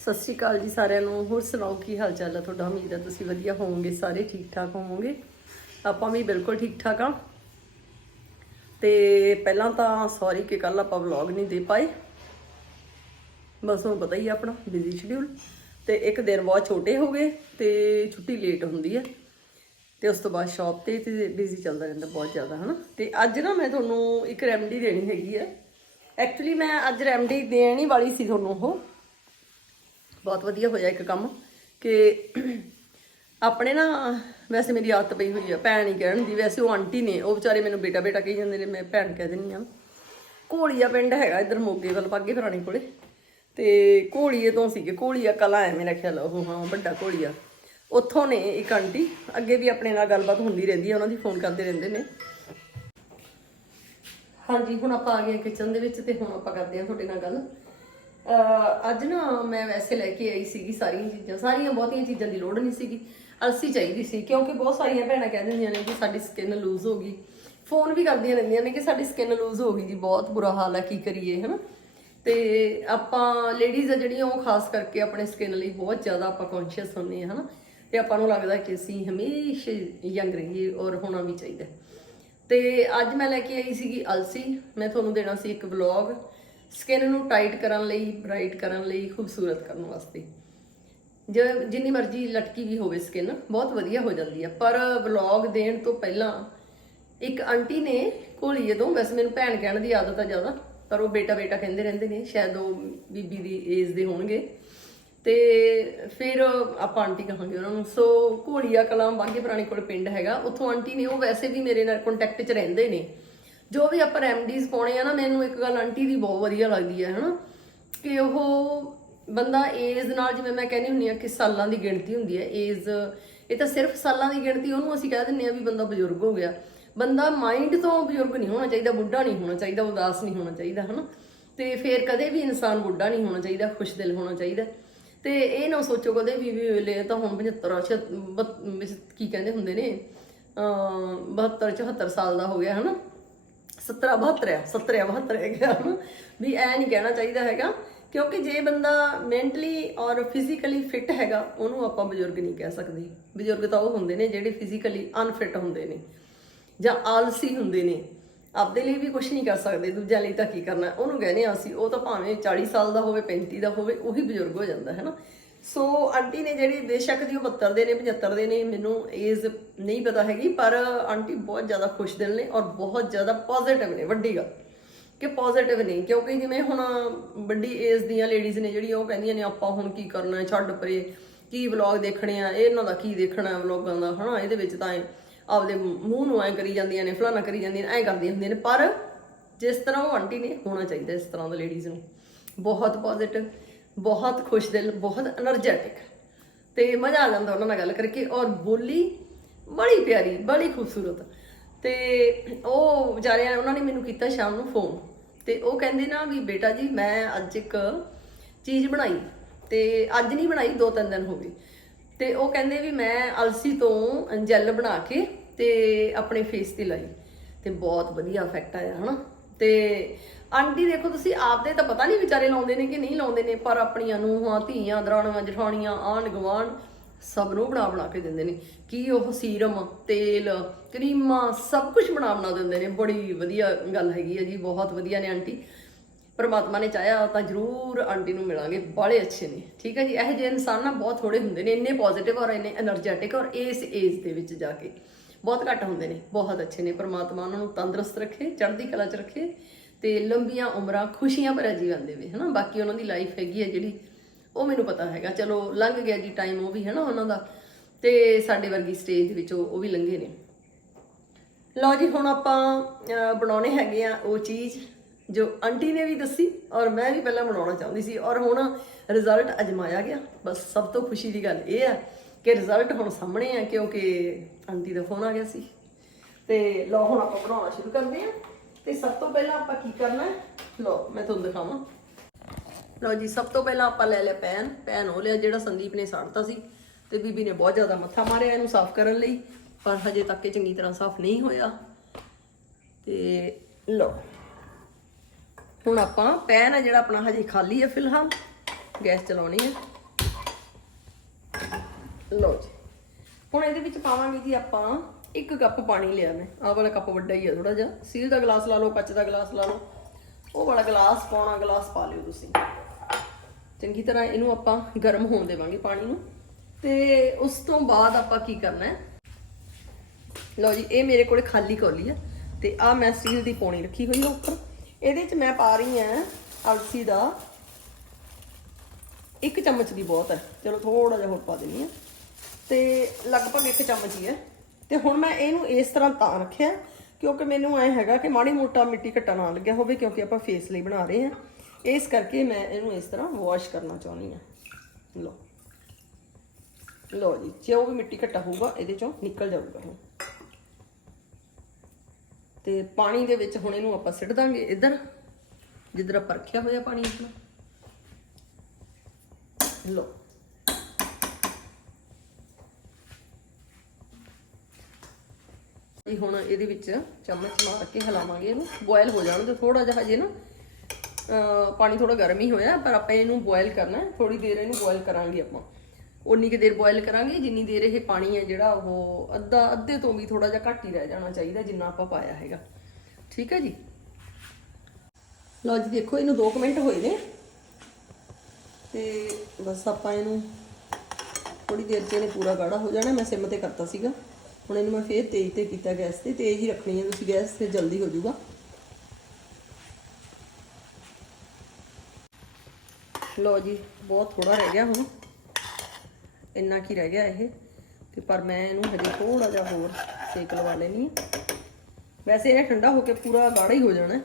ਸਤਿ ਸ਼੍ਰੀ ਅਕਾਲ ਜੀ ਸਾਰਿਆਂ ਨੂੰ। ਹੋਰ ਸੁਣਾਓ, ਕੀ ਹਾਲ ਚਾਲ ਹੈ ਤੁਹਾਡਾ? ਉਮੀਦ ਹੈ ਤੁਸੀਂ ਵਧੀਆ ਹੋਵੋਗੇ, ਸਾਰੇ ਠੀਕ ਠਾਕ ਹੋਵੋਗੇ। ਆਪਾਂ ਵੀ ਬਿਲਕੁਲ ਠੀਕ ਠਾਕ ਆ। ਤੇ ਪਹਿਲਾਂ ਤਾਂ ਸੌਰੀ ਕਿ ਕੱਲ ਆਪਾਂ ਵਲੌਗ ਨਹੀਂ ਦੇ ਪਾਏ। ਬਸ ਹੁਣ ਪਤਾ ਹੀ ਆ ਆਪਣਾ ਬਿਜ਼ੀ ਸ਼ਡਿਊਲ ਤੇ ਇੱਕ ਦਿਨ ਬਹੁਤ ਛੋਟੇ ਹੋ ਗਏ ਤੇ ਛੁੱਟੀ ਲੇਟ ਹੁੰਦੀ ਹੈ ਤੇ ਉਸ ਤੋਂ ਬਾਅਦ ਸ਼ਾਪ ਤੇ ਤੇ ਬਿਜ਼ੀ ਚੱਲਦਾ ਰਹਿੰਦਾ ਬਹੁਤ ਜ਼ਿਆਦਾ, ਹਨਾ? ਤੇ ਅੱਜ ਨਾ ਮੈਂ ਤੁਹਾਨੂੰ ਇੱਕ ਰੈਮਡੀ ਦੇਣੀ ਹੈਗੀ ਹੈ ਐਕਚੁਅਲੀ ਮੈਂ ਅੱਜ ਰੈਮਡੀ ਦੇਣ ਹੀ ਵਾਲੀ ਸੀ ਤੁਹਾਨੂੰ ਉਹ। ਬਹੁਤ ਵਧੀਆ ਹੋਇਆ ਇੱਕ ਕੰਮ ਕਿ ਆਪਣੇ ਨਾ ਵੈਸੇ ਮੇਰੀ ਆਦਤ ਪਈ ਹੋਈ ਆ ਭੈਣ ਹੀ ਕਹਿਣ ਦੀ, ਵੈਸੇ ਉਹ ਆਂਟੀ ਨੇ, ਉਹ ਵਿਚਾਰੇ ਮੈਨੂੰ ਬੇਟਾ ਬੇਟਾ ਕਹੀ ਜਾਂਦੇ ਨੇ, ਮੈਂ ਭੈਣ ਕਹਿ ਦਿੰਦੀ ਆ ਘੋਲੀਆ ਪਿੰਡ ਹੈਗਾ ਇੱਧਰ ਮੋਗੇ ਵੱਲ ਪਾਗੇ ਪੁਰਾਣੇ ਕੋਲੇ। ਤੇ ਘੋਲੀਏ ਤੋਂ ਸੀਗੇ, ਘੋਲੀਆ ਕਲਾ ਹੈ ਮੇਰਾ ਖਿਆਲ ਉਹ ਹਾਂ ਵੱਡਾ ਘੋਲੀਆ। ਉੱਥੋਂ ਨੇ ਇੱਕ ਆਂਟੀ, ਅੱਗੇ ਵੀ ਆਪਣੇ ਨਾਲ ਗੱਲਬਾਤ ਹੁੰਦੀ ਰਹਿੰਦੀ ਹੈ ਉਹਨਾਂ ਦੀ ਫੋਨ ਕਰਦੇ ਰਹਿੰਦੇ ਨੇ। ਹਾਂਜੀ, ਹੁਣ ਆਪਾਂ ਆ ਗਏ ਕਿਚਨ ਦੇ ਵਿੱਚ ਤੇ ਹੁਣ ਆਪਾਂ ਕਰਦੇ ਹਾਂ ਤੁਹਾਡੇ ਨਾਲ ਗੱਲ। ਅੱਜ ਨਾ ਮੈਂ ਵੈਸੇ ਲੈ ਕੇ ਆਈ ਸੀਗੀ ਸਾਰੀਆਂ ਚੀਜ਼ਾਂ, ਸਾਰੀਆਂ ਬਹੁਤੀਆਂ ਚੀਜ਼ਾਂ ਦੀ ਲੋੜ ਨਹੀਂ ਸੀਗੀ, ਅਲਸੀ ਚਾਹੀਦੀ ਸੀ, ਕਿਉਂਕਿ ਬਹੁਤ ਸਾਰੀਆਂ ਭੈਣਾਂ ਕਹਿ ਦਿੰਦੀਆਂ ਨੇ ਕਿ ਸਾਡੀ ਸਕਿਨ ਲੂਜ਼ ਹੋ ਗਈ। ਫੋਨ ਵੀ ਕਰਦੀਆਂ ਰਹਿੰਦੀਆਂ ਨੇ ਕਿ ਸਾਡੀ ਸਕਿਨ ਲੂਜ਼ ਹੋ ਗਈ ਜੀ, ਬਹੁਤ ਬੁਰਾ ਹਾਲ ਹੈ, ਕੀ ਕਰੀਏ, ਹਨਾ? ਤੇ ਆਪਾਂ ਲੇਡੀਜ਼ ਆ ਜਿਹੜੀਆਂ, ਉਹ ਖਾਸ ਕਰਕੇ ਆਪਣੇ ਸਕਿਨ ਲਈ ਬਹੁਤ ਜ਼ਿਆਦਾ ਆਪਾਂ ਕੌਨਸ਼ੀਅਸ ਹੁੰਦੇ ਹਾਂ, ਹਨਾ? ਤੇ ਆਪਾਂ ਨੂੰ ਲੱਗਦਾ ਕਿ ਅਸੀਂ ਹਮੇਸ਼ਾ ਯੰਗ ਰਹੀਏ ਔਰ ਹੋਣਾ ਵੀ ਚਾਹੀਦਾ ਤੇ ਅੱਜ ਮੈਂ ਲੈ ਕੇ ਆਈ ਸੀਗੀ ਅਲਸੀ, ਮੈਂ ਤੁਹਾਨੂੰ ਦੇਣਾ ਸੀ ਇੱਕ ਵਲੌਗ ਸਕਿਨ ਨੂੰ ਟਾਈਟ ਕਰਨ ਲਈ, ਬ੍ਰਾਈਟ ਕਰਨ ਲਈ, ਖੂਬਸੂਰਤ ਕਰਨ ਵਾਸਤੇ। ਜੇ ਜਿੰਨੀ ਮਰਜ਼ੀ ਲਟਕੀ ਵੀ ਹੋਵੇ ਸਕਿਨ, ਬਹੁਤ ਵਧੀਆ ਹੋ ਜਾਂਦੀ ਆ। ਪਰ ਵਲੌਗ ਦੇਣ ਤੋਂ ਪਹਿਲਾਂ ਇੱਕ ਆਂਟੀ ਨੇ ਘੋਲੀਏ ਤੋਂ, ਵੈਸੇ ਮੈਨੂੰ ਭੈਣ ਕਹਿਣ ਦੀ ਆਦਤ ਆ ਜ਼ਿਆਦਾ, ਪਰ ਉਹ ਬੇਟਾ ਬੇਟਾ ਕਹਿੰਦੇ ਰਹਿੰਦੇ ਨੇ, ਸ਼ਾਇਦ ਉਹ ਬੀਬੀ ਦੀ ਏਜ ਦੇ ਹੋਣਗੇ। ਤੇ ਫਿਰ ਆਪਾਂ ਆਂਟੀ ਕਹਾਂਗੇ ਉਹਨਾਂ ਨੂੰ, ਸੋ ਘੋਲੀਆ ਕਲਾਂ ਬਾਗੇ ਪੁਰਾਣੇ ਕੋਲ ਪਿੰਡ ਹੈਗਾ, ਉੱਥੋਂ ਆਂਟੀ ਨੇ ਉਹ ਵੈਸੇ ਵੀ ਮੇਰੇ ਨਾਲ ਕੰਟੈਕਟ 'ਚ ਰਹਿੰਦੇ ਨੇ। ਜੋ ਵੀ ਆਪਾਂ ਰੈਮਡੀਜ਼ ਪਾਉਣੇ ਆ ਨਾ, ਮੈਨੂੰ ਇੱਕ ਗੱਲ ਆਂਟੀ ਦੀ ਬਹੁਤ ਵਧੀਆ ਲੱਗਦੀ ਹੈ ਹਨਾ? ਕਿ ਉਹ ਬੰਦਾ ਏਜ ਨਾਲ, ਜਿਵੇਂ ਮੈਂ ਕਹਿੰਦੀ ਹੁੰਨੀ ਆ ਕਿ ਸਾਲਾਂ ਦੀ ਗਿਣਤੀ ਹੁੰਦੀ ਹੈ ਏਜ ਇਹ ਤਾਂ ਸਿਰਫ ਸਾਲਾਂ ਦੀ ਗਿਣਤੀ, ਉਹਨੂੰ ਅਸੀਂ ਕਹਿ ਦਿੰਨੇ ਆ ਵੀ ਬੰਦਾ ਬਜ਼ੁਰਗ ਹੋ ਗਿਆ। ਬੰਦਾ ਮਾਈਂਡ ਤੋਂ ਬਜ਼ੁਰਗ ਨਹੀਂ ਹੋਣਾ ਚਾਹੀਦਾ, ਬੁੱਢਾ ਨਹੀਂ ਹੋਣਾ ਚਾਹੀਦਾ, ਉਦਾਸ ਨਹੀਂ ਹੋਣਾ ਚਾਹੀਦਾ, ਹਨਾ? ਤੇ ਫਿਰ ਕਦੇ ਵੀ ਇਨਸਾਨ ਬੁੱਢਾ ਨਹੀਂ ਹੋਣਾ ਚਾਹੀਦਾ ਖੁਸ਼ ਦਿਲ ਹੋਣਾ ਚਾਹੀਦਾ। ਤੇ ਇਹ ਨਾ ਸੋਚੋ ਕਦੇ ਵੀ ਵੀ ਲੈ ਤਾਂ ਹੁਣ 75 ਕੀ ਕਹਿੰਦੇ ਹੁੰਦੇ ਨੇ ਅ 72 74 ਸਾਲ ਦਾ ਹੋ ਗਿਆ, ਹਨਾ? 17 72 ਆ 70 72 ਹੈਗਾ ਹਨਾ ਵੀ ਐ ਨਹੀਂ ਕਹਿਣਾ ਚਾਹੀਦਾ ਹੈਗਾ, ਕਿਉਂਕਿ ਜੇ ਬੰਦਾ ਮੈਂਟਲੀ ਔਰ ਫਿਜ਼ੀਕਲੀ ਫਿਟ ਹੈਗਾ, ਉਹਨੂੰ ਆਪਾਂ ਬਜ਼ੁਰਗ ਨਹੀਂ ਕਹਿ ਸਕਦੇ। ਬਜ਼ੁਰਗ ਤਾਂ ਉਹ ਹੁੰਦੇ ਨੇ ਜਿਹੜੇ ਫਿਜ਼ੀਕਲੀ ਅਨਫਿਟ ਹੁੰਦੇ ਨੇ, ਜਾਂ ਆਲਸੀ ਹੁੰਦੇ ਨੇ। ਆਪਦੇ ਲਈ ਵੀ ਕੁਝ ਨਹੀਂ ਕਰ ਸਕਦੇ, ਦੂਜਿਆਂ ਲਈ ਤਾਂ ਕੀ ਕਰਨਾ। ਉਹਨੂੰ ਕਹਿੰਦੇ ਆ ਅਸੀਂ, ਉਹ ਤਾਂ ਭਾਵੇਂ 40 ਸਾਲ ਦਾ ਹੋਵੇ 35 ਦਾ ਹੋਵੇ, ਉਹੀ ਬਜ਼ੁਰਗ ਹੋ ਜਾਂਦਾ, ਹੈ ਨਾ? ਸੋ ਆਂਟੀ ਨੇ ਜਿਹੜੀ ਬੇਸ਼ੱਕ ਦੀ ਉਹ 72 ਦੇ ਨੇ 75 ਦੇ ਨੇ, ਮੈਨੂੰ ਏਜ ਨਹੀਂ ਪਤਾ ਹੈਗੀ, ਪਰ ਆਂਟੀ ਬਹੁਤ ਜ਼ਿਆਦਾ ਖੁਸ਼ ਦਿਲ ਨੇ ਔਰ ਬਹੁਤ ਜ਼ਿਆਦਾ ਪੋਜ਼ਿਟਿਵ ਨੇ, ਵੱਡੀ ਗੱਲ। ਕਿ ਪੋਜ਼ਿਟਿਵ ਨਹੀਂ ਕਿਉਂਕਿ ਜਿਵੇਂ ਹੁਣ ਵੱਡੀ ਏਜ ਦੀਆਂ ਲੇਡੀਜ਼ ਨੇ ਜਿਹੜੀ ਉਹ ਕਹਿੰਦੀਆਂ ਨੇ, ਆਪਾਂ ਹੁਣ ਕੀ ਕਰਨਾ ਛੱਡ ਪਰੇ, ਕੀ ਵਲੌਗ ਦੇਖਣੇ ਆ ਇਹਨਾਂ ਦਾ ਕੀ ਦੇਖਣਾ ਹੈ ਵਲੌਗਾਂ ਦਾ, ਹਨਾ? ਇਹਦੇ ਵਿੱਚ ਤਾਂ ਆਪਦੇ ਮੂੰਹ ਨੂੰ ਐ ਕਰੀ ਜਾਂਦੀਆਂ ਨੇ ਫਲਾਣਾ ਕਰੀ ਜਾਂਦੀਆਂ ਨੇ, ਐ ਕਰਦੀਆਂ ਹੁੰਦੀਆਂ ਨੇ, ਪਰ ਜਿਸ ਤਰ੍ਹਾਂ ਉਹ ਆਂਟੀ ਨੇ ਹੋਣਾ ਚਾਹੀਦਾ ਇਸ ਤਰ੍ਹਾਂ ਦੇ ਲੇਡੀਜ਼ ਨੂੰ। ਬਹੁਤ ਪੋਜ਼ਿਟਿਵ ਬਹੁਤ ਖੁਸ਼ ਦਿਲ, ਬਹੁਤ એનર્ਜੈਟਿਕ ਤੇ ਮਜ਼ਾ ਆ ਜਾਂਦਾ ਉਹਨਾਂ ਨਾਲ ਗੱਲ ਕਰਕੇ ਔਰ ਬੋਲੀ ਬੜੀ ਪਿਆਰੀ, ਬੜੀ ਖੂਬਸੂਰਤ। ਤੇ ਉਹ ਵਿਚਾਰਿਆਂ ਉਹਨਾਂ ਨੇ ਮੈਨੂੰ ਕੀਤਾ ਸ਼ਾਮ ਨੂੰ ਫੋਨ ਤੇ ਉਹ ਕਹਿੰਦੇ ਨਾ ਵੀ ਬੇਟਾ ਜੀ, ਮੈਂ ਅੱਜ ਇੱਕ ਚੀਜ਼ ਬਣਾਈ। ਤੇ ਅੱਜ ਨਹੀਂ ਬਣਾਈ, ਦੋ ਤਿੰਨ ਦਿਨ ਹੋ ਗਏ। ਤੇ ਉਹ ਕਹਿੰਦੇ ਵੀ ਮੈਂ ਅਲਸੀ ਤੋਂ ਜੈਲ ਬਣਾ ਕੇ ਤੇ ਆਪਣੇ ਫੇਸ ਤੇ ਲਾਈ। ਤੇ ਬਹੁਤ ਵਧੀਆ ਇਫੈਕਟ ਆਇਆ, ਹਨਾ? ਤੇ ਆਂਟੀ ਦੇਖੋ ਤੁਸੀਂ ਆਪਦੇ ਤਾਂ ਪਤਾ ਨਹੀਂ ਵਿਚਾਰੇ ਲਾਉਂਦੇ ਨੇ ਕਿ ਨਹੀਂ ਲਾਉਂਦੇ ਨੇ, ਪਰ ਆਪਣੀਆਂ ਨੂੰਹਾਂ, ਧੀਆਂ, ਦਰਾਣੀਆਂ, ਜਠਾਣੀਆਂ ਆਣ ਗਵਾਣ ਸਭ ਨੂੰ ਬਣਾ ਬਣਾ ਕੇ ਦਿੰਦੇ ਨੇ। ਕੀ ਉਹ ਸੀਰਮ, ਤੇਲ, ਕਰੀਮਾਂ ਸਭ ਕੁਝ ਬਣਾ ਬਣਾ ਦਿੰਦੇ ਨੇ। ਬੜੀ ਵਧੀਆ ਗੱਲ ਹੈਗੀ ਹੈ ਜੀ, ਬਹੁਤ ਵਧੀਆ ਨੇ ਆਂਟੀ। ਪਰਮਾਤਮਾ ਨੇ ਚਾਹਿਆ ਤਾਂ ਜ਼ਰੂਰ ਆਂਟੀ ਨੂੰ ਮਿਲਾਂਗੇ ਬੜੇ ਅੱਛੇ ਨੇ। ਠੀਕ ਹੈ ਜੀ, ਇਹ ਜਿਹੇ ਇਨਸਾਨ ਨਾ ਬਹੁਤ ਥੋੜੇ ਹੁੰਦੇ ਨੇ, ਇੰਨੇ ਪੋਜ਼ਿਟਿਵ ਔਰ ਇੰਨੇ એનર્ਜੈਟਿਕ ਔਰ ਇਸ ਏਜ ਦੇ ਵਿੱਚ ਜਾ ਕੇ। ਬਹੁਤ ਘੱਟ ਹੁੰਦੇ ਨੇ, ਬਹੁਤ ਅੱਛੇ ਨੇ। ਪਰਮਾਤਮਾ ਉਹਨਾਂ ਨੂੰ ਤੰਦਰੁਸਤ ਰੱਖੇ, ਚੜ੍ਹਦੀ ਕਲਾ 'ਚ ਰੱਖੇ ਤੇ ਲੰਬੀਆਂ ਉਮਰਾਂ ਖੁਸ਼ੀਆਂ ਭਰਿਆ ਜੀਵਨ ਦੇਵੇ, ਹਨਾ? ਬਾਕੀ ਉਹਨਾਂ ਦੀ ਲਾਈਫ ਹੈਗੀ ਹੈ ਜਿਹੜੀ, ਉਹ ਮੈਨੂੰ ਪਤਾ ਹੈਗਾ। ਚਲੋ, ਲੰਘ ਗਿਆ ਜੀ ਟਾਈਮ ਉਹ ਵੀ ਹੈ ਨਾ ਉਹਨਾਂ ਦਾ। ਤੇ ਸਾਡੇ ਵਰਗੀ ਸਟੇਜ ਦੇ ਵਿੱਚ ਉਹ ਵੀ ਲੰਘੇ ਨੇ। ਲਓ ਜੀ, ਹੁਣ ਆਪਾਂ ਬਣਾਉਣੇ ਹੈਗੇ ਆ ਉਹ ਚੀਜ਼ ਜੋ ਆਂਟੀ ਨੇ ਵੀ ਦੱਸੀ ਔਰ ਮੈਂ ਵੀ ਪਹਿਲਾਂ ਬਣਾਉਣਾ ਚਾਹੁੰਦੀ ਸੀ। ਔਰ ਹੁਣ ਰਿਜ਼ਲਟ ਅਜਮਾਇਆ ਗਿਆ। ਬਸ ਸਭ ਤੋਂ ਖੁਸ਼ੀ ਦੀ ਗੱਲ ਇਹ ਆ ਕਿ ਰਿਜ਼ਲਟ ਹੁਣ ਸਾਹਮਣੇ ਆ ਕਿਉਂਕਿ ਆਂਟੀ ਦਾ ਫੋਨ ਆ ਗਿਆ ਸੀ। ਤੇ ਲਓ ਹੁਣ ਆਪਾਂ ਬਣਾਉਣਾ ਸ਼ੁਰੂ ਕਰਦੇ ਆ ਤੇ ਸਭ ਤੋਂ ਪਹਿਲਾਂ ਆਪਾਂ ਕੀ ਕਰਨਾ ਹੈ? ਲਓ, ਮੈਂ ਤੁਹਾਨੂੰ ਦਿਖਾਵਾਂ। ਲਓ ਜੀ, ਸਭ ਤੋਂ ਪਹਿਲਾਂ ਆਪਾਂ ਲੈ ਲਿਆ ਪੈਨ। ਪੈਨ ਹੋ ਲਿਆ ਜਿਹੜਾ ਸੰਦੀਪ ਨੇ ਸਾੜਤਾ ਸੀ। ਤੇ ਬੀਬੀ ਨੇ ਬਹੁਤ ਜ਼ਿਆਦਾ ਮੱਥਾ ਮਾਰਿਆ ਇਹਨੂੰ ਸਾਫ਼ ਕਰਨ ਲਈ। ਪਰ ਹਜੇ ਤੱਕ ਇਹ ਚੰਗੀ ਤਰ੍ਹਾਂ ਸਾਫ਼ ਨਹੀਂ ਹੋਇਆ। ਤੇ ਲਓ। ਹੁਣ ਆਪਾਂ ਪੈਨ ਆ ਜਿਹੜਾ ਆਪਣਾ ਹਜੇ ਖਾਲੀ ਹੈ ਫਿਲਹਾਲ। ਗੈਸ ਚਲਾਉਣੀ ਹੈ ਲਓ ਜੀ। ਹੁਣ ਇਹਦੇ ਵਿੱਚ ਪਾਵਾਂਗੇ ਜੀ ਆਪਾਂ ਇੱਕ ਕੱਪ ਪਾਣੀ ਲਿਆ ਮੈਂ। ਆਹ ਵਾਲਾ ਕੱਪ ਵੱਡਾ ਹੀ ਆ ਥੋੜਾ ਜਿਹਾ। ਸੀਲ ਦਾ ਗਲਾਸ ਲਾ ਲਓ, ਕੱਚ ਦਾ ਗਲਾਸ ਲਾ ਲਓ। ਉਹ ਵਾਲਾ ਗਲਾਸ, ਪੌਣਾ ਗਲਾਸ ਪਾ ਲਿਓ ਤੁਸੀਂ। ਚੰਗੀ ਤਰ੍ਹਾਂ ਇਹਨੂੰ ਆਪਾਂ ਗਰਮ ਹੋਣ ਦੇਵਾਂਗੇ ਪਾਣੀ ਨੂੰ। ਤੇ ਉਸ ਤੋਂ ਬਾਅਦ ਆਪਾਂ ਕੀ ਕਰਨਾ ਹੈ? ਲਓ ਜੀ, ਇਹ ਮੇਰੇ ਕੋਲੇ ਖਾਲੀ ਕੌਲੀ ਆ। ਤੇ ਆ ਮੈਂ ਸਟੀਲ ਦੀ ਪੌਣੀ ਰੱਖੀ ਹੋਈ ਆ ਉੱਪਰ। ਇਹਦੇ ਚ ਮੈਂ ਪਾ ਰਹੀ ਆ ਅਲਸੀ ਦਾ ਇੱਕ ਚਮਚ ਦੀ ਬਹੁਤ ਹੈ। ਚਲੋ ਥੋੜਾ ਜਿਹਾ ਹੋਰ ਪਾ ਦਿੰਨੀ ਆ ਤੇ ਲਗਭਗ ਇੱਕ ਚਮਚ ਹੀ ਹੈ। ਤੇ ਹੁਣ ਮੈਂ ਇਹਨੂੰ ਇਸ ਤਰ੍ਹਾਂ ਤਾਂ ਰੱਖਿਆ, ਕਿਉਂਕਿ ਮੈਨੂੰ ਐ ਹੈਗਾ ਕਿ ਮਾੜੀ ਮੋਟਾ ਮਿੱਟੀ ਘੱਟਾ ਨਾ ਲੱਗਿਆ ਹੋਵੇ, ਕਿਉਂਕਿ ਆਪਾਂ ਫੇਸ ਲਈ ਬਣਾ ਰਹੇ ਹਾਂ। ਇਸ ਕਰਕੇ ਮੈਂ ਇਹਨੂੰ ਇਸ ਤਰ੍ਹਾਂ ਵਾਸ਼ ਕਰਨਾ ਚਾਹੁੰਦੀ ਹਾਂ। ਲਓ। ਲਓ ਜੀ, ਜੇ ਉਹ ਵੀ ਮਿੱਟੀ ਘੱਟਾ ਹੋਊਗਾ, ਇਹਦੇ ਚੋਂ ਨਿਕਲ ਜਾਊਗਾ ਹੁਣ ਤੇ ਪਾਣੀ ਦੇ ਵਿੱਚ ਹੁਣ ਇਹਨੂੰ ਆਪਾਂ ਸਿੱਟ ਦਾਂਗੇ ਇੱਧਰ, ਜਿੱਧਰ ਆਪਾਂ ਰੱਖਿਆ ਹੋਇਆ ਪਾਣੀ ਆਪਣਾ ਲਓ। ਇਹ ਹੁਣ ਇਹਦੇ ਵਿੱਚ ਚਮਚ ਮਾਰ ਕੇ ਹਿਲਾਵਾਂਗੇ ਇਹਨੂੰ। ਬੋਇਲ ਹੋ ਜਾਣ ਤੇ ਥੋੜਾ ਜਿਹਾ ਹਜੇ ਨਾ। ਅਹ ਪਾਣੀ ਥੋੜਾ ਗਰਮ ਹੀ ਹੋਇਆ, ਪਰ ਆਪਾਂ ਇਹਨੂੰ ਬੋਇਲ ਕਰਨਾ ਹੈ। ਥੋੜੀ ਦੇਰ ਇਹਨੂੰ ਬੋਇਲ ਕਰਾਂਗੇ ਆਪਾਂ। ਉਨੀ ਕੁ ਦੇਰ ਬੋਇਲ ਕਰਾਂਗੇ, ਜਿੰਨੀ ਦੇਰ ਇਹ ਪਾਣੀ ਹੈ ਜਿਹੜਾ ਉਹ ਅੱਧਾ, ਅੱਧੇ ਤੋਂ ਵੀ ਥੋੜਾ ਜਿਹਾ ਘੱਟ ਹੀ ਰਹਿ ਜਾਣਾ ਚਾਹੀਦਾ, ਜਿੰਨਾ ਆਪਾਂ ਪਾਇਆ ਹੈਗਾ। ਠੀਕ ਹੈ ਜੀ? ਲਓ ਜੀ, ਦੇਖੋ ਇਹਨੂੰ 2 ਮਿੰਟ ਹੋਏ ਨੇ। ਤੇ ਬਸ ਆਪਾਂ ਇਹਨੂੰ ਥੋੜੀ ਦੇਰ ਚ ਇਹਨੇ ਪੂਰਾ ਗਾੜਾ ਹੋ ਜਾਣਾ। ਮੈਂ ਸਿਮ ਤੇ ਕਰਤਾ ਸੀਗਾ। ਹੁਣ ਇਹਨੂੰ ਮੈਂ ਫੇਰ ਤੇਜ਼ ਤੇ ਕੀਤਾ ਗੈਸ ਤੇ, ਤੇਜ਼ ਹੀ ਰੱਖਣੀ ਹੈ ਤੁਸੀਂ ਗੈਸ ਤੇ ਜਲਦੀ ਹੋ ਜਾਊਗਾ। ਲਓ ਜੀ, ਬਹੁਤ ਥੋੜਾ ਰਹਿ ਗਿਆ ਹੁਣ। ਇੰਨਾ ਕੀ ਰਹਿ ਗਿਆ ਇਹ, ਤੇ ਪਰ ਮੈਂ ਇਹਨੂੰ ਹਜੇ ਥੋੜਾ ਜਿਹਾ ਹੋਰ ਸੇਕ ਲਵਾ ਲੈਣੀ ਹੈ ਵੈਸੇ ਇਹ ਠੰਡਾ ਹੋ ਕੇ ਪੂਰਾ ਗਾੜਾ ਹੀ ਹੋ ਜਾਣਾ। ਹੈ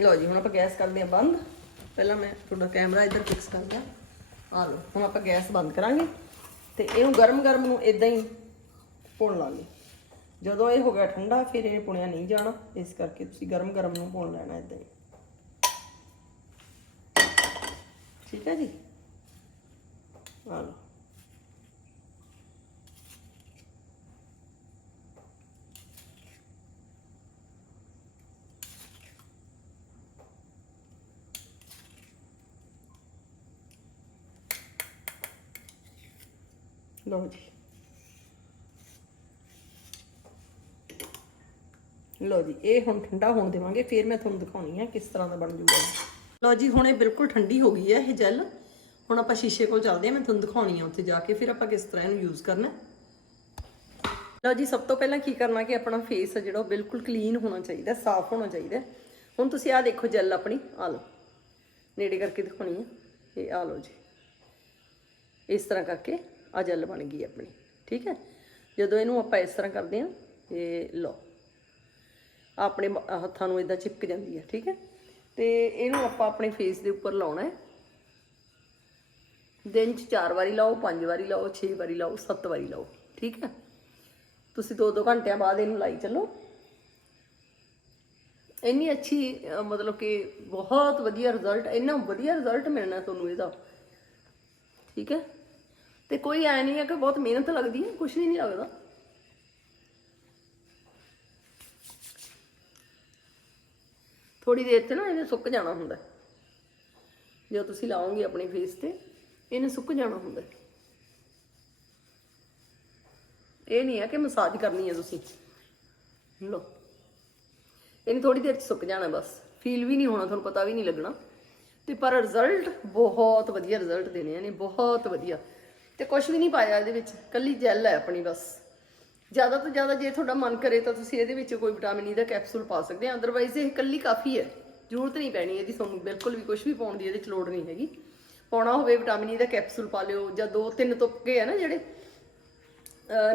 ਲਓ ਜੀ, ਹੁਣ ਆਪਾਂ ਗੈਸ ਕਰਦੇ ਹਾਂ ਬੰਦ। ਪਹਿਲਾਂ ਮੈਂ ਤੁਹਾਡਾ ਕੈਮਰਾ ਇੱਧਰ ਫਿਕਸ ਕਰ ਲਿਆ। ਆ ਲਓ, ਹੁਣ ਆਪਾਂ ਗੈਸ ਬੰਦ ਕਰਾਂਗੇ ਤੇ ਇਹਨੂੰ ਗਰਮ ਗਰਮ ਨੂੰ ਇਦਾਂ ਹੀ ਭੁੰਨ ਲਾਂਗੇ। ਜਦੋਂ ਇਹ ਹੋ ਗਿਆ ਠੰਡਾ, ਫਿਰ ਇਹ ਪੁਣਿਆ ਨਹੀਂ ਜਾਣਾ। ਇਸ ਕਰਕੇ ਤੁਸੀਂ ਗਰਮ ਗਰਮ ਨੂੰ ਭੁੰਨ ਲੈਣਾ ਇਦਾਂ ਹੀ। ਠੀਕ ਹੈ ਜੀ? ਆ ਲਓ। ਲਓ ਜੀ। ਲਓ ਜੀ, ਇਹ ਹੁਣ ਠੰਡਾ ਹੋਣ ਦੇਵਾਂਗੇ, ਫਿਰ ਮੈਂ ਤੁਹਾਨੂੰ ਦਿਖਾਉਣੀ ਆ ਕਿਸ ਤਰ੍ਹਾਂ ਦਾ ਬਣ ਜੂਗਾ ਲਓ ਜੀ, ਹੁਣ ਇਹ ਬਿਲਕੁਲ ਠੰਡੀ ਹੋ ਗਈ ਹੈ ਇਹ ਜੈਲ ਹੁਣ ਆਪਾਂ ਸ਼ੀਸ਼ੇ ਕੋਲ ਚੱਲਦੇ ਹਾਂ, ਮੈਂ ਤੁਹਾਨੂੰ ਦਿਖਾਉਣੀ ਆ ਉੱਥੇ ਜਾ ਕੇ, ਫਿਰ ਆਪਾਂ ਕਿਸ ਤਰ੍ਹਾਂ ਇਹਨੂੰ ਯੂਜ਼ ਕਰਨਾ ਲਓ ਜੀ, ਸਭ ਤੋਂ ਪਹਿਲਾਂ ਕੀ ਕਰਨਾ ਕਿ ਆਪਣਾ ਫੇਸ ਹੈ ਜਿਹੜਾ, ਉਹ ਬਿਲਕੁਲ ਕਲੀਨ ਹੋਣਾ ਚਾਹੀਦਾ, ਸਾਫ਼ ਹੋਣਾ ਚਾਹੀਦਾ ਹੁਣ ਤੁਸੀਂ ਆਹ ਦੇਖੋ ਜੈਲ ਆਪਣੀ ਆ ਲਓ। ਨੇੜੇ ਕਰਕੇ ਦਿਖਾਉਣੀ ਹੈ, ਇਹ ਆ ਲਓ ਜੀ। ਇਸ ਤਰ੍ਹਾਂ ਕਰਕੇ ਆ ਜੈਲ ਬਣ ਗਈ ਆਪਣੀ, ਠੀਕ ਹੈ? ਜਦੋਂ ਇਹਨੂੰ ਆਪਾਂ ਇਸ ਤਰ੍ਹਾਂ ਕਰਦੇ ਹਾਂ, ਇਹ ਲਓ, ਆਪਣੇ ਹੱਥਾਂ ਨੂੰ ਇਦਾਂ ਚਿਪਕ ਜਾਂਦੀ ਹੈ, ਠੀਕ ਹੈ? ਤੇ ਇਹਨੂੰ ਆਪਾਂ ਆਪਣੇ ਫੇਸ ਦੇ ਉੱਪਰ ਲਾਉਣਾ ਹੈ। ਦਿਨ 'ਚ 4 ਵਾਰੀ ਲਾਓ 5 ਵਾਰੀ ਲਾਓ 6 ਵਾਰੀ ਲਾਓ 7 ਵਾਰੀ ਲਾਓ, ਠੀਕ ਹੈ? ਤੁਸੀਂ 2-2 ਘੰਟਿਆਂ ਬਾਅਦ ਇਹਨੂੰ ਲਾਈ ਚੱਲੋ। ਇੰਨੀ ਅੱਛੀ ਮਤਲਬ ਕਿ ਬਹੁਤ ਵਧੀਆ ਰਿਜ਼ਲਟ ਇੰਨਾ ਵਧੀਆ ਰਿਜ਼ਲਟ ਮਿਲਣਾ ਤੁਹਾਨੂੰ ਇਹਦਾ, ਠੀਕ ਹੈ? ਤੇ ਕੋਈ ਐ ਨਹੀਂ ਹੈ ਕਿ ਬਹੁਤ ਮਿਹਨਤ ਲੱਗਦੀ ਹੈ ਕੁਝ ਵੀ ਨਹੀਂ ਲੱਗਦਾ। ਥੋੜੀ ਦੇਰ ਤੇ ਨਾ ਇਹਨੇ ਸੁੱਕ ਜਾਣਾ ਹੁੰਦਾ। ਜਦੋਂ ਤੁਸੀਂ ਲਾਓਗੇ ਆਪਣੇ ਫੇਸ ਤੇ, ਇਹਨੇ ਸੁੱਕ ਜਾਣਾ ਹੁੰਦਾ। ਇਹ ਨਹੀਂ ਹੈ ਕਿ ਮਸਾਜ ਕਰਨੀ ਹੈ ਤੁਸੀਂ। ਲੋ ਇਹਨੇ ਥੋੜੀ ਦੇਰ ਚ ਸੁੱਕ ਜਾਣਾ ਬਸ। ਫੀਲ ਵੀ ਨਹੀਂ ਹੋਣਾ, ਤੁਹਾਨੂੰ ਪਤਾ ਵੀ ਨਹੀਂ ਲੱਗਣਾ। ਤੇ ਪਰ ਰਿਜ਼ਲਟ ਬਹੁਤ ਵਧੀਆ ਰਿਜ਼ਲਟ ਦੇਣੇ ਨੇ ਬਹੁਤ ਵਧੀਆ। ਤੇ ਕੁਝ ਵੀ ਨਹੀਂ ਪਾਇਆ ਇਹਦੇ ਵਿੱਚ। ਕੱਲੀ ਜੈਲ ਹੈ ਆਪਣੀ ਬਸ। ਜ਼ਿਆਦਾ ਤੋਂ ਜ਼ਿਆਦਾ ਜੇ ਤੁਹਾਡਾ ਮਨ ਕਰੇ ਤਾਂ ਤੁਸੀਂ ਇਹਦੇ ਵਿੱਚ ਕੋਈ ਵਿਟਾਮਿਨ ਈ e ਦਾ ਕੈਪਸੂਲ ਪਾ ਸਕਦੇ ਆ। ਅਦਰਵਾਈਜ਼ ਇਹ ਕੱਲੀ ਕਾਫੀ ਹੈ। ਜ਼ਰੂਰਤ ਨਹੀਂ ਪੈਣੀ ਇਹਦੀ ਤੁਹਾਨੂੰ। ਬਿਲਕੁਲ ਵੀ ਕੁਝ ਵੀ ਪਾਉਣ ਦੀ ਇਹਦੇ ਚ ਲੋੜ ਨਹੀਂ ਹੈਗੀ। ਪਾਉਣਾ ਹੋਵੇ ਵਿਟਾਮਿਨ ਈ e ਦਾ ਕੈਪਸੂਲ ਪਾ ਲਿਓ ਜਾਂ ਦੋ ਤਿੰਨ ਤੁਪਕੇ ਆ ਨਾ ਜਿਹੜੇ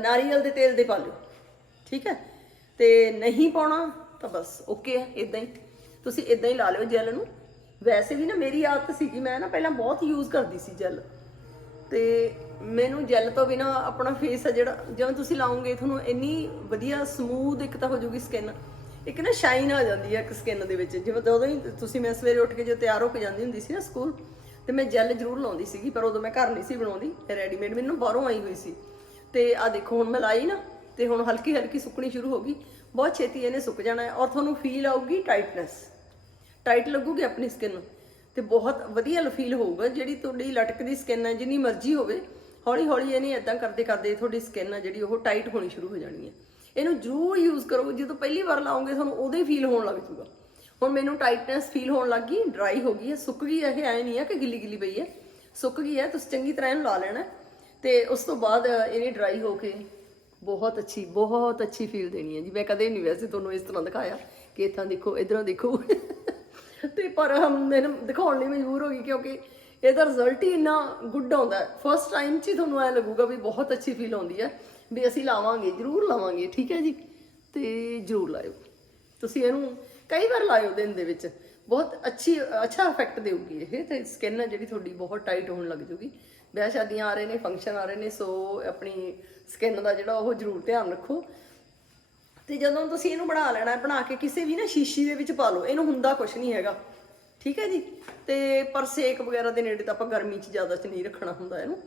ਨਾਰੀਅਲ ਦੇ ਤੇਲ ਦੇ ਪਾ ਲਿਓ। ਠੀਕ ਹੈ? ਤੇ ਨਹੀਂ ਪਾਉਣਾ ਤਾਂ ਬਸ ਓਕੇ ਹੈ ਇਦਾਂ ਹੀ। ਤੁਸੀਂ ਇਦਾਂ ਹੀ ਲਾ ਲਿਓ ਜੈਲ ਨੂੰ। ਵੈਸੇ ਵੀ ਨਾ ਮੇਰੀ ਆਦਤ ਸੀਗੀ, ਮੈਂ ਨਾ ਪਹਿਲਾਂ ਬਹੁਤ ਯੂਜ਼ ਕਰਦੀ ਸੀ ਜੈਲ ਤੇ ਮੈਨੂੰ ਜੈਲ ਤੋਂ ਬਿਨਾ ਆਪਣਾ ਫੇਸ ਆ ਜਿਹੜਾ, ਜਿਵੇਂ ਤੁਸੀਂ ਲਾਓਗੇ ਤੁਹਾਨੂੰ ਇੰਨੀ ਵਧੀਆ ਸਮੂਥ ਇੱਕ ਤਾਂ ਹੋ ਜਾਊਗੀ ਸਕਿਨ ਇੱਕ ਨਾ ਸ਼ਾਈਨ ਆ ਜਾਂਦੀ ਹੈ ਇੱਕ ਸਕਿਨ ਦੇ ਵਿੱਚ। ਜਿਵੇਂ ਜਦੋਂ ਹੀ ਤੁਸੀਂ ਮੈਂ ਸਵੇਰੇ ਉੱਠ ਕੇ ਜਦੋਂ ਤਿਆਰ ਹੋ ਕੇ ਜਾਂਦੀ ਹੁੰਦੀ ਸੀ ਨਾ ਸਕੂਲ ਤੇ ਮੈਂ ਜੈਲ ਜ਼ਰੂਰ ਲਾਉਂਦੀ ਸੀਗੀ, ਪਰ ਉਦੋਂ ਮੈਂ ਘਰ ਨਹੀਂ ਸੀ ਬਣਾਉਂਦੀ। ਰੈਡੀਮੇਡ ਮੈਨੂੰ ਬਾਹਰੋਂ ਆਈ ਹੋਈ ਸੀ। ਤੇ ਆ ਦੇਖੋ, ਹੁਣ ਮੈਂ ਲਾਈ ਨਾ, ਤੇ ਹੁਣ ਹਲਕੀ ਹਲਕੀ ਸੁੱਕਣੀ ਸ਼ੁਰੂ ਹੋ ਗਈ। ਬਹੁਤ ਛੇਤੀ ਇਹਨੇ ਸੁੱਕ ਜਾਣਾ ਔਰ ਤੁਹਾਨੂੰ ਫੀਲ ਆਊਗੀ ਟਾਈਟਨੈਸ ਟਾਈਟ ਲੱਗੂਗੀ ਆਪਣੀ ਸਕਿਨ ਤੇ ਬਹੁਤ ਵਧੀਆ ਫੀਲ ਹੋਊਗਾ, ਜਿਹੜੀ ਤੁਹਾਡੀ ਲਟਕਦੀ ਸਕਿਨ ਹੈ ਜਿੰਨੀ ਮਰਜ਼ੀ ਹੋਵੇ ਹੌਲੀ ਹੌਲੀ ਇਹਨੇ ਨਹੀਂ ਇਦਾਂ ਕਰਦੇ ਕਰਦੇ ਤੁਹਾਡੀ ਸਕਿਨ ਆ ਜਿਹੜੀ, ਉਹ ਟਾਈਟ ਹੋਣੀ ਸ਼ੁਰੂ ਹੋ ਜਾਣੀ ਹੈ। ਇਹਨੂੰ ਜ਼ਰੂਰ ਯੂਜ਼ ਕਰੋ, ਜਦੋਂ ਪਹਿਲੀ ਵਾਰ ਲਾਓਗੇ, ਤੁਹਾਨੂੰ ਉਦੋਂ ਹੀ ਫੀਲ ਹੋਣ ਲੱਗ ਜੂਗਾ ਹੁਣ ਮੈਨੂੰ ਟਾਈਟਨੈਸ ਫੀਲ ਹੋਣ ਲੱਗ ਗਈ ਡਰਾਈ ਹੋ ਗਈ ਹੈ, ਸੁੱਕ ਗਈ ਹੈ, ਇਹ ਐ ਨਹੀਂ ਹੈ ਕਿ ਗਿੱਲੀ ਗਿੱਲੀ ਪਈ ਹੈ। ਸੁੱਕ ਗਈ ਹੈ, ਤੁਸੀਂ ਚੰਗੀ ਤਰ੍ਹਾਂ ਇਹਨੂੰ ਲਾ ਲੈਣਾ ਹੈ, ਤੇ ਉਸ ਤੋਂ ਬਾਅਦ ਇਹਨੇ ਡਰਾਈ ਹੋ ਕੇ ਬਹੁਤ ਅੱਛੀ ਬਹੁਤ ਅੱਛੀ ਫੀਲ ਦੇਣੀ ਹੈ ਜੀ। ਮੈਂ ਕਦੇ ਨਹੀਂ ਵੈਸੇ ਤੁਹਾਨੂੰ ਇਸ ਤਰ੍ਹਾਂ ਦਿਖਾਇਆ ਕਿ ਇਥਾਂ ਦੇਖੋ, ਇਧਰੋਂ ਦੇਖੋ। ਤੇ ਪਰ ਹਮ ਮੈਨੂੰ ਦਿਖਾਉਣ ਲਈ ਮਜਬੂਰ ਹੋ ਗਈ ਕਿਉਂਕਿ ਇਹਦਾ ਰਿਜ਼ਲਟ ਹੀ ਇੰਨਾ ਗੁੱਡ ਆਉਂਦਾ ਹੈ। ਫਸਟ ਟਾਈਮ 'ਚ ਹੀ ਤੁਹਾਨੂੰ ਐ ਲੱਗੂਗਾ ਵੀ ਬਹੁਤ ਅੱਛੀ ਫੀਲ ਆਉਂਦੀ ਹੈ ਵੀ ਅਸੀਂ ਲਾਵਾਂਗੇ, ਜ਼ਰੂਰ ਲਾਵਾਂਗੇ, ਠੀਕ ਹੈ ਜੀ? ਤੇ ਜ਼ਰੂਰ ਲਾਇਓ। ਤੁਸੀਂ ਇਹਨੂੰ ਕਈ ਵਾਰ ਲਾਇਓ ਦਿਨ ਦੇ ਵਿੱਚ। ਬਹੁਤ ਅੱਛੀ, ਅੱਛਾ ਇਫੈਕਟ ਦੇਊਗੀ ਇਹ ਤੇ ਸਕਿਨ ਹੈ ਜਿਹੜੀ ਤੁਹਾਡੀ ਬਹੁਤ ਟਾਈਟ ਹੋਣ ਲੱਗ ਜੂਗੀ। ਵਿਆਹ ਸ਼ਾਦੀਆਂ ਆ ਰਹੇ ਨੇ ਫੰਕਸ਼ਨ ਆ ਰਹੇ ਨੇ ਸੋ ਆਪਣੀ ਸਕਿਨ ਦਾ ਜਿਹੜਾ ਉਹ ਜ਼ਰੂਰ ਧਿਆਨ ਰੱਖੋ। ਤੇ ਜਦੋਂ ਤੁਸੀਂ ਇਹਨੂੰ ਬਣਾ ਲੈਣਾ, ਬਣਾ ਕੇ ਕਿਸੇ ਵੀ ਨਾ ਸ਼ੀਸ਼ੀ ਦੇ ਵਿੱਚ ਪਾ ਲਓ, ਇਹਨੂੰ ਹੁੰਦਾ ਕੁਝ ਨਹੀਂ ਹੈਗਾ। ਠੀਕ ਹੈ ਜੀ? ਤੇ ਪਰ ਸੇਕ ਵਗੈਰਾ ਦੇ ਨੇੜੇ ਤਾਂ ਆਪਾਂ ਗਰਮੀ 'ਚ ਜ਼ਿਆਦਾ ਚ ਨਹੀਂ ਰੱਖਣਾ ਹੁੰਦਾ ਇਹਨੂੰ।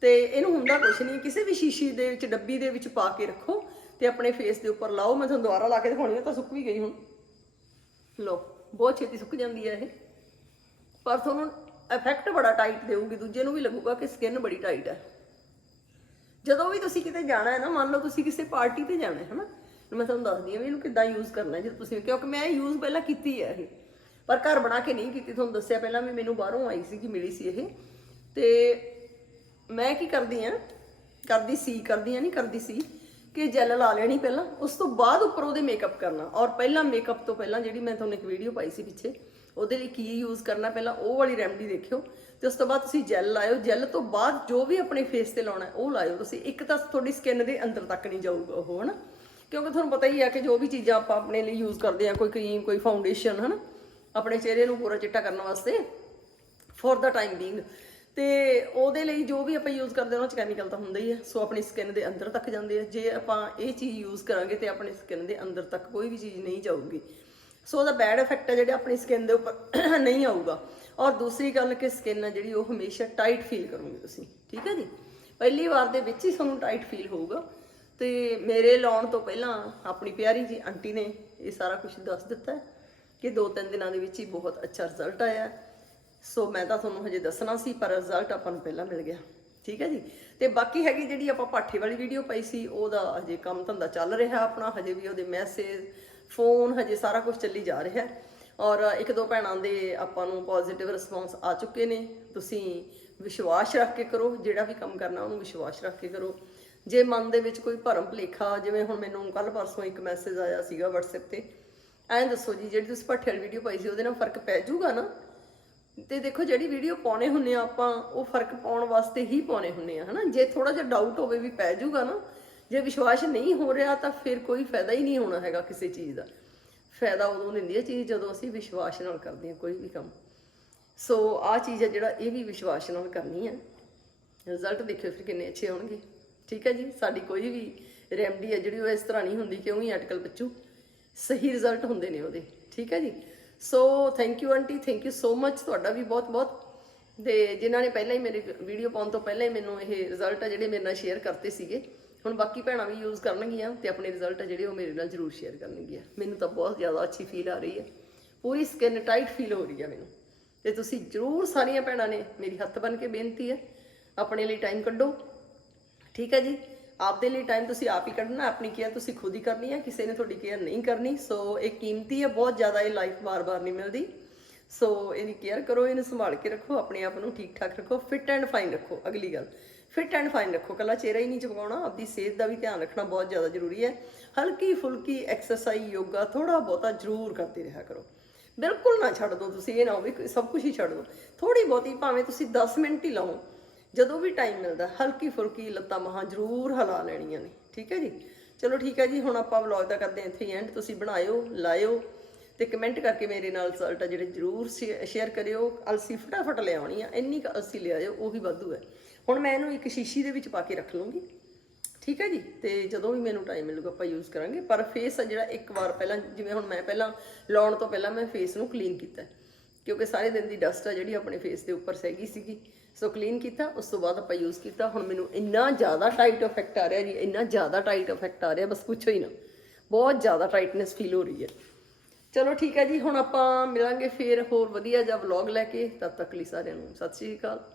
ਤੇ ਇਹਨੂੰ ਹੁੰਦਾ ਕੁਝ ਨਹੀਂ, ਕਿਸੇ ਵੀ ਸ਼ੀਸ਼ੀ ਦੇ ਵਿੱਚ, ਡੱਬੀ ਦੇ ਵਿੱਚ ਪਾ ਕੇ ਰੱਖੋ ਤੇ ਆਪਣੇ ਫੇਸ ਦੇ ਉੱਪਰ ਲਾਓ। ਮੈਂ ਤੁਹਾਨੂੰ ਦੁਬਾਰਾ ਲਾ ਕੇ ਦਿਖਾਉਣੀ ਹੈ ਤਾਂ ਸੁੱਕ ਵੀ ਗਈ ਹੁਣ। ਲੋ ਬਹੁਤ ਛੇਤੀ ਸੁੱਕ ਜਾਂਦੀ ਹੈ ਇਹ। ਪਰ ਤੁਹਾਨੂੰ ਇਫੈਕਟ ਬੜਾ ਟਾਈਟ ਦੇਊਗੀ, ਦੂਜੇ ਨੂੰ ਵੀ ਲੱਗੂਗਾ ਕਿ ਸਕਿਨ ਬੜੀ ਟਾਈਟ ਹੈ। ਜਦੋਂ ਵੀ ਤੁਸੀਂ ਕਿਤੇ ਜਾਣਾ ਹੈ ਨਾ, ਮੰਨ ਲਓ ਤੁਸੀਂ ਕਿਸੇ ਪਾਰਟੀ ਤੇ ਜਾਣਾ ਹੈ, ਹਨਾ? ਮੈਂ ਤੁਹਾਨੂੰ ਦੱਸਦੀ ਹਾਂ ਵੀ ਇਹਨੂੰ ਕਿੱਦਾਂ ਯੂਜ਼ ਕਰਨਾ ਜੇ ਤੁਸੀਂ ਕਿਉਂਕਿ ਮੈਂ ਯੂਜ਼ ਪਹਿਲਾਂ ਕੀਤੀ ਹੈ ਇਹ। ਪਰ ਘਰ ਬਣਾ ਕੇ ਨਹੀਂ ਕੀਤੀ, ਤੁਹਾਨੂੰ ਦੱਸਿਆ ਪਹਿਲਾਂ ਵੀ ਮੈਨੂੰ ਬਾਹਰੋਂ ਆਈ ਸੀ ਕਿ ਮਿਲੀ ਸੀ ਇਹ। ਤੇ ਮੈਂ ਕੀ ਕਰਦੀ ਆ ਕਰਦੀ ਸੀ, ਕਰਦੀ ਆ ਨਹੀਂ, ਕਰਦੀ ਸੀ ਕਿ ਜੈਲ ਲਾ ਲੈਣੀ ਪਹਿਲਾਂ, ਉਸ ਤੋਂ ਬਾਅਦ ਉੱਪਰ ਉਹਦੇ ਮੇਕਅਪ ਕਰਨਾ। ਔਰ ਪਹਿਲਾਂ ਮੇਕਅਪ ਤੋਂ ਪਹਿਲਾਂ ਜਿਹੜੀ ਮੈਂ ਤੁਹਾਨੂੰ ਇੱਕ ਵੀਡੀਓ ਪਾਈ ਸੀ ਪਿੱਛੇ, ਉਹਦੇ ਲਈ ਕੀ ਯੂਜ਼ ਕਰਨਾ ਪਹਿਲਾਂ, ਉਹ ਵਾਲੀ ਰੈਮਡੀ ਦੇਖਿਓ। ਤੇ ਉਸ ਤੋਂ ਬਾਅਦ ਤੁਸੀਂ ਜੈਲ ਲਾਇਓ। ਜੈਲ ਤੋਂ ਬਾਅਦ ਜੋ ਵੀ ਆਪਣੇ ਫੇਸ ਤੇ ਲਾਉਣਾ ਉਹ ਲਾਇਓ। ਤੁਸੀਂ ਇੱਕ ਤਾਂ ਤੁਹਾਡੀ ਸਕਿਨ ਦੇ ਅੰਦਰ ਤੱਕ ਨਹੀਂ ਜਾਊਗਾ ਉਹ, ਹਨਾ? ਕਿਉਂਕਿ ਤੁਹਾਨੂੰ ਪਤਾ ਹੀ ਹੈ ਕਿ ਜੋ ਵੀ ਚੀਜ਼ਾਂ ਆਪਾਂ ਆਪਣੇ ਲਈ ਯੂਜ਼ ਕਰਦੇ ਆ, ਕੋਈ ਕਰੀਮ ਕੋਈ ਫਾਊਂਡੇਸ਼ਨ ਹਨਾ, ਆਪਣੇ ਚਿਹਰੇ ਨੂੰ ਪੂਰਾ ਚਿੱਟਾ ਕਰਨ ਵਾਸਤੇ ਫॉर ਦਾ ਟਾਈਮ ਬੀਇੰਗ ਤੇ ਉਹਦੇ ਲਈ ਜੋ ਵੀ ਆਪਾਂ ਯੂਜ਼ ਕਰਦੇ ਹਾਂ ਉਹ ਚ ਕੈਮੀਕਲ ਤਾਂ ਹੁੰਦਾ ਹੀ ਹੈ ਸੋ ਆਪਣੀ ਸਕਿਨ ਦੇ ਅੰਦਰ ਤੱਕ ਜਾਂਦੇ ਆ। ਜੇ ਆਪਾਂ ਇਹ ਚੀਜ਼ ਯੂਜ਼ ਕਰਾਂਗੇ ਤੇ ਆਪਣੀ ਸਕਿਨ ਦੇ ਅੰਦਰ ਤੱਕ ਕੋਈ ਵੀ ਚੀਜ਼ ਨਹੀਂ ਜਾਊਗੀ। ਸੋ ਉਹਦਾ ਬੈਡ ਇਫੈਕਟ ਹੈ ਜਿਹੜਾ ਆਪਣੀ ਸਕਿਨ ਦੇ ਉੱਪਰ ਨਹੀਂ ਆਊਗਾ। ਔਰ ਦੂਸਰੀ ਗੱਲ ਕਿ ਸਕਿਨ ਹੈ ਜਿਹੜੀ, ਉਹ ਹਮੇਸ਼ਾ ਟਾਈਟ ਫੀਲ ਕਰੋਗੇ ਤੁਸੀਂ। ਠੀਕ ਹੈ ਜੀ? ਪਹਿਲੀ ਵਾਰ ਦੇ ਵਿੱਚ ਹੀ ਤੁਹਾਨੂੰ ਟਾਈਟ ਫੀਲ ਹੋਊਗਾ। ਤੇ ਮੇਰੇ ਲਾਉਣ ਤੋਂ ਪਹਿਲਾਂ ਆਪਣੀ ਪਿਆਰੀ ਜੀ ਆਂਟੀ ਨੇ ਇਹ ਸਾਰਾ ਕੁਝ ਦੱਸ ਦਿੱਤਾ ਕਿ ਦੋ ਤਿੰਨ ਦਿਨਾਂ ਦੇ ਵਿੱਚ ਹੀ ਬਹੁਤ ਅੱਛਾ ਰਿਜ਼ਲਟ ਆਇਆ। ਸੋ ਮੈਂ ਤਾਂ ਤੁਹਾਨੂੰ ਹਜੇ ਦੱਸਣਾ ਸੀ, ਪਰ ਰਿਜ਼ਲਟ ਆਪਾਂ ਨੂੰ ਪਹਿਲਾਂ ਮਿਲ ਗਿਆ। ਠੀਕ ਹੈ ਜੀ? ਤੇ ਬਾਕੀ ਹੈਗੀ ਜਿਹੜੀ ਆਪਾਂ ਪਾਠੇ ਵਾਲੀ ਵੀਡੀਓ ਪਾਈ ਸੀ, ਉਹਦਾ ਹਜੇ ਕੰਮ ਧੰਦਾ ਚੱਲ ਰਿਹਾ ਆਪਣਾ। ਹਜੇ ਵੀ ਉਹਦੇ ਮੈਸੇਜ ਫੋਨ ਹਜੇ ਸਾਰਾ ਕੁਝ ਚੱਲੀ ਜਾ ਰਿਹਾ। ਔਰ ਇੱਕ ਦੋ ਭੈਣਾਂ ਦੇ ਆਪਾਂ ਨੂੰ ਪੋਜ਼ਿਟਿਵ ਰਿਸਪੌਂਸ ਆ ਚੁੱਕੇ ਨੇ। ਤੁਸੀਂ ਵਿਸ਼ਵਾਸ ਰੱਖ ਕੇ ਕਰੋ, ਜਿਹੜਾ ਵੀ ਕੰਮ ਕਰਨਾ, ਉਹਨੂੰ ਵਿਸ਼ਵਾਸ ਰੱਖ ਕੇ ਕਰੋ। ਜੇ ਮਨ ਦੇ ਵਿੱਚ ਕੋਈ ਭਰਮ ਭੁਲੇਖਾ, ਜਿਵੇਂ ਹੁਣ ਮੈਨੂੰ ਕੱਲ ਪਰਸੋਂ ਇੱਕ ਮੈਸੇਜ ਆਇਆ ਸੀਗਾ WhatsApp ਤੇ, ਐਂ ਦੱਸੋ ਜੀ, ਜਿਹੜੀ ਤੁਸੀਂ ਭੱਠੇ ਵਾਲੀ ਵੀਡੀਓ ਪਾਈ ਸੀ, ਉਹਦੇ ਨਾਲ ਫ਼ਰਕ ਪੈ ਜਾਊਗਾ ਨਾ? ਤੇ ਦੇਖੋ, ਜਿਹੜੀ ਵੀਡੀਓ ਪਾਉਣੇ ਹੁੰਨੇ ਆ ਆਪਾਂ, ਉਹ ਫ਼ਰਕ ਪਾਉਣ ਵਾਸਤੇ ਹੀ ਪਾਉਣੇ ਹੁੰਨੇ ਆ, ਹਨਾ? ਜੇ ਥੋੜਾ ਜਿਹਾ ਡਾਊਟ ਹੋਵੇ ਵੀ ਪੈ ਜਾਊਗਾ ਨਾ, ਜੇ ਵਿਸ਼ਵਾਸ ਨਹੀਂ ਹੋ ਰਿਹਾ, ਤਾਂ ਫਿਰ ਕੋਈ ਫਾਇਦਾ ਹੀ ਨਹੀਂ ਹੋਣਾ ਹੈਗਾ ਕਿਸੇ ਚੀਜ਼ ਦਾ। ਫਾਇਦਾ ਉਦੋਂ ਦਿੰਦੀ ਹੈ ਚੀਜ਼, ਜਦੋਂ ਅਸੀਂ ਵਿਸ਼ਵਾਸ ਨਾਲ ਕਰਦੇ ਹਾਂ, ਕੋਈ ਵੀ ਕੰਮ। ਸੋ ਆ ਚੀਜ਼ ਹੈ ਜਿਹੜਾ ਇਹ ਵੀ ਵਿਸ਼ਵਾਸ ਨਾਲ ਕਰਨੀ ਹੈ ਰਿਜ਼ਲਟ ਦੇਖਿਓ ਫਿਰ ਕਿੰਨੇ ਅੱਛੇ ਹੋਣਗੇ। ਠੀਕ ਹੈ ਜੀ, ਸਾਡੀ ਕੋਈ ਵੀ ਰੈਮਡੀ ਹੈ ਜਿਹੜੀ ਉਹ ਇਸ ਤਰ੍ਹਾਂ ਨਹੀਂ ਹੁੰਦੀ ਕਿਉਂ ਹੀ ਅਟਕਲ ਬੱਚੂ ਸਹੀ ਰਿਜ਼ਲਟ ਹੁੰਦੇ ਨੇ ਉਹਦੇ, ਠੀਕ ਹੈ ਜੀ। So thank you aunty thank you so much ਤੁਹਾਡਾ ਵੀ ਬਹੁਤ ਬਹੁਤ। ਤੇ ਜਿਨ੍ਹਾਂ ਨੇ ਪਹਿਲਾਂ ਹੀ ਮੇਰੇ ਵੀਡੀਓ ਪਾਉਣ ਤੋਂ ਪਹਿਲਾਂ ਹੀ ਮੈਨੂੰ ਇਹ ਰਿਜ਼ਲਟ ਆ ਜਿਹੜੇ ਮੇਰੇ ਨਾਲ ਸ਼ੇਅਰ ਕਰਤੇ ਸੀਗੇ, ਹੁਣ ਬਾਕੀ ਭੈਣਾਂ ਵੀ ਯੂਜ਼ ਕਰਨਗੀਆਂ ਤੇ ਆਪਣੇ ਰਿਜ਼ਲਟ ਆ ਜਿਹੜੇ ਉਹ ਮੇਰੇ ਨਾਲ ਜ਼ਰੂਰ ਸ਼ੇਅਰ ਕਰਨਗੀਆਂ। ਮੈਨੂੰ ਤਾਂ ਬਹੁਤ ਜ਼ਿਆਦਾ ਅੱਛੀ ਫੀਲ ਆ ਰਹੀ ਹੈ। ਪੂਰੀ ਸਕਿਨ ਟਾਈਟ ਫੀਲ ਹੋ ਰਹੀ ਹੈ ਮੈਨੂੰ। ਤੇ ਤੁਸੀਂ ਜ਼ਰੂਰ ਸਾਰੀਆਂ ਭੈਣਾਂ ਨੇ ਮੇਰੀ ਹੱਥ ਬਨ ਕੇ ਬੇਨਤੀ ਹੈ, ਆਪਣੇ ਲਈ ਟਾਈਮ ਕੱਢੋ। ਠੀਕ ਹੈ ਜੀ? ਆਪਦੇ ਲਈ ਟਾਈਮ ਤੁਸੀਂ ਆਪ ਹੀ ਕੱਢਣਾ, ਆਪਣੀ ਕੇਅਰ ਤੁਸੀਂ ਖੁਦ ਹੀ ਕਰਨੀ ਹੈ, ਕਿਸੇ ਨੇ ਤੁਹਾਡੀ ਕੇਅਰ ਨਹੀਂ ਕਰਨੀ। ਸੋ ਇਹ ਕੀਮਤੀ ਹੈ, ਬਹੁਤ ਜ਼ਿਆਦਾ ਇਹ ਲਾਈਫ ਬਾਰ-ਬਾਰ ਨਹੀਂ ਮਿਲਦੀ। ਸੋ ਇਹਦੀ ਕੇਅਰ ਕਰੋ, ਇਹਨੂੰ ਸੰਭਾਲ ਕੇ ਰੱਖੋ, ਆਪਣੇ ਆਪ ਨੂੰ ਠੀਕ ਠਾਕ ਰੱਖੋ ਫਿਟ ਐਂਡ ਫਾਈਨ ਰੱਖੋ, ਅਗਲੀ ਗੱਲ। ਫਿਟ ਐਂਡ ਫਾਈਨ ਰੱਖੋ ਕੱਲਾ ਚਿਹਰਾ ਹੀ ਨਹੀਂ ਚਮਕਾਉਣਾ ਆਪਦੀ ਸਿਹਤ ਦਾ ਵੀ ਧਿਆਨ ਰੱਖਣਾ ਬਹੁਤ ਜ਼ਿਆਦਾ ਜ਼ਰੂਰੀ ਹੈ। ਹਲਕੀ ਫੁਲਕੀ ਐਕਸਰਸਾਈਜ਼ ਯੋਗਾ ਥੋੜਾ ਬਹੁਤਾ ਜ਼ਰੂਰ ਕਰਦੇ ਰਿਹਾ ਕਰੋ। ਬਿਲਕੁਲ ਨਾ ਛੱਡ ਦਿਓ ਤੁਸੀਂ, ਇਹ ਨਾ ਹੋਵੇ ਕਿ ਸਭ ਕੁਝ ਹੀ ਛੱਡ ਦਿਓ ਥੋੜੀ ਬਹੁਤੀ ਭਾਵੇਂ ਤੁਸੀਂ 10 ਮਿੰਟ ਹੀ ਲਾਓ। ਜਦੋਂ ਵੀ ਟਾਈਮ ਮਿਲਦਾ, ਹਲਕੀ ਫੁਲਕੀ ਲੱਤਾਂ ਮਹਾਂ ਜ਼ਰੂਰ ਹਿਲਾ ਲੈਣੀਆਂ ਨੇ, ਠੀਕ ਹੈ ਜੀ? ਚਲੋ ਠੀਕ ਹੈ ਜੀ, ਹੁਣ ਆਪਾਂ ਵਲੌਗ ਦਾ ਕਰਦੇ ਹਾਂ ਇੱਥੇ ਐਂਡ ਤੁਸੀਂ ਬਣਾਇਓ, ਲਾਇਓ ਤੇ ਕਮੈਂਟ ਕਰਕੇ ਮੇਰੇ ਨਾਲ ਰਿਜ਼ਲਟ ਆ ਜਿਹੜੇ ਜ਼ਰੂਰ ਸ਼ੇਅਰ ਕਰਿਓ। ਅਲਸੀ ਫਟਾਫਟ ਲਿਆਉਣੀ ਆ, ਇੰਨੀ ਕੁ ਅਲਸੀ ਲਿਆਇਓ ਉਹ ਉਹੀ ਵਾਧੂ ਹੈ। ਹੁਣ ਮੈਂ ਇਹਨੂੰ ਇੱਕ ਸ਼ੀਸ਼ੀ ਦੇ ਵਿੱਚ ਪਾ ਕੇ ਰੱਖ ਲੂੰਗੀ, ਠੀਕ ਹੈ ਜੀ? ਤੇ ਜਦੋਂ ਵੀ ਮੈਨੂੰ ਟਾਈਮ ਮਿਲੂਗਾ, ਆਪਾਂ ਯੂਜ਼ ਕਰਾਂਗੇ। ਪਰ ਫੇਸ ਆ ਜਿਹੜਾ ਇੱਕ ਵਾਰ ਪਹਿਲਾਂ, ਜਿਵੇਂ ਹੁਣ ਮੈਂ ਪਹਿਲਾਂ ਲਾਉਣ ਤੋਂ ਪਹਿਲਾਂ ਮੈਂ ਫੇਸ ਨੂੰ ਕਲੀਨ ਕੀਤਾ ਕਿਉਂਕਿ ਸਾਰੇ ਦਿਨ ਦੀ ਡਸਟ ਆ ਜਿਹੜੀ ਆਪਣੇ ਫੇਸ ਦੇ ਉੱਪਰ ਸਹਿਗੀ ਸੀਗੀ। ਸੋ ਕਲੀਨ ਕੀਤਾ, ਉਸ ਤੋਂ ਬਾਅਦ ਆਪਾਂ ਯੂਜ਼ ਕੀਤਾ, ਹੁਣ ਮੈਨੂੰ ਇੰਨਾ ਜ਼ਿਆਦਾ ਟਾਈਟ ਇਫੈਕਟ ਆ ਰਿਹਾ ਜੀ, ਇੰਨਾ ਜ਼ਿਆਦਾ ਟਾਈਟ ਇਫੈਕਟ ਆ ਰਿਹਾ, ਬਸ ਪੁੱਛੋ ਹੀ ਨਾ। ਬਹੁਤ ਜ਼ਿਆਦਾ ਟਾਈਟਨੈਸ ਫੀਲ ਹੋ ਰਹੀ ਹੈ। ਚਲੋ ਠੀਕ ਹੈ ਜੀ, ਹੁਣ ਆਪਾਂ ਮਿਲਾਂਗੇ ਫੇਰ ਹੋਰ ਵਧੀਆ ਜਿਹਾ ਵਲੌਗ ਲੈ ਕੇ, ਤਦ ਤੱਕ ਲਈ ਸਾਰਿਆਂ ਨੂੰ ਸਤਿ ਸ਼੍ਰੀ ਅਕਾਲ।